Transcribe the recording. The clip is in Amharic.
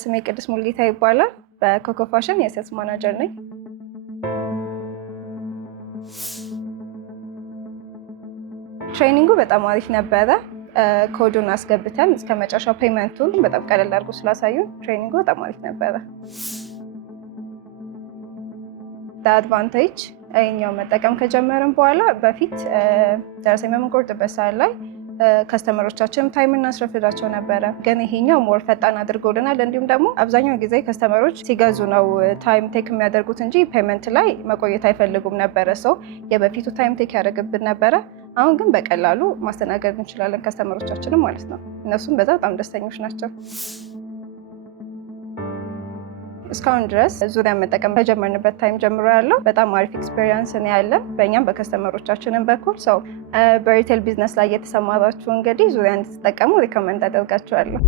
ስሜ ቅድስት ሙልጌታ ይባላል። በኮኮ ፋሽን የሴልስ ማናጀር ነኝ። ትሬኒንጉ በጣም አሪፍ ነበረ። ኮዱን አስገብተን እስከ መጨረሻው ፔመንቱን በጣም ቀለል አድርጎ ስላሳዩን ትሬኒንጉ በጣም አሪፍ ነበረ። አድቫንቴጅ ይሄኛው መጠቀም ከጀመርን በኋላ በፊት ደረሰኝ በምንቆርጥበት ሰዓት ላይ ከስተመሮቻችን ታይም እናስረፍዳቸው ነበረ። ግን ይሄኛው ሞር ፈጣን አድርጎልናል። እንዲሁም ደግሞ አብዛኛው ጊዜ ከስተመሮች ሲገዙ ነው ታይም ቴክ የሚያደርጉት እንጂ ፔመንት ላይ መቆየት አይፈልጉም ነበረ። ሰው የበፊቱ ታይም ቴክ ያደርግብን ነበረ። አሁን ግን በቀላሉ ማስተናገድ እንችላለን ከስተመሮቻችንም ማለት ነው። እነሱም በዛ በጣም ደስተኞች ናቸው። እስካሁን ድረስ ዙሪያ መጠቀም ከጀመርንበት ታይም ጀምሮ ያለው በጣም አሪፍ ኤክስፔሪየንስ ነው ያለን በእኛም በከስተመሮቻችንም በኩል። ሰው በሪቴል ቢዝነስ ላይ የተሰማራችሁ እንግዲህ ዙሪያ እንድትጠቀሙ ሪኮመንድ አደርጋችኋለሁ።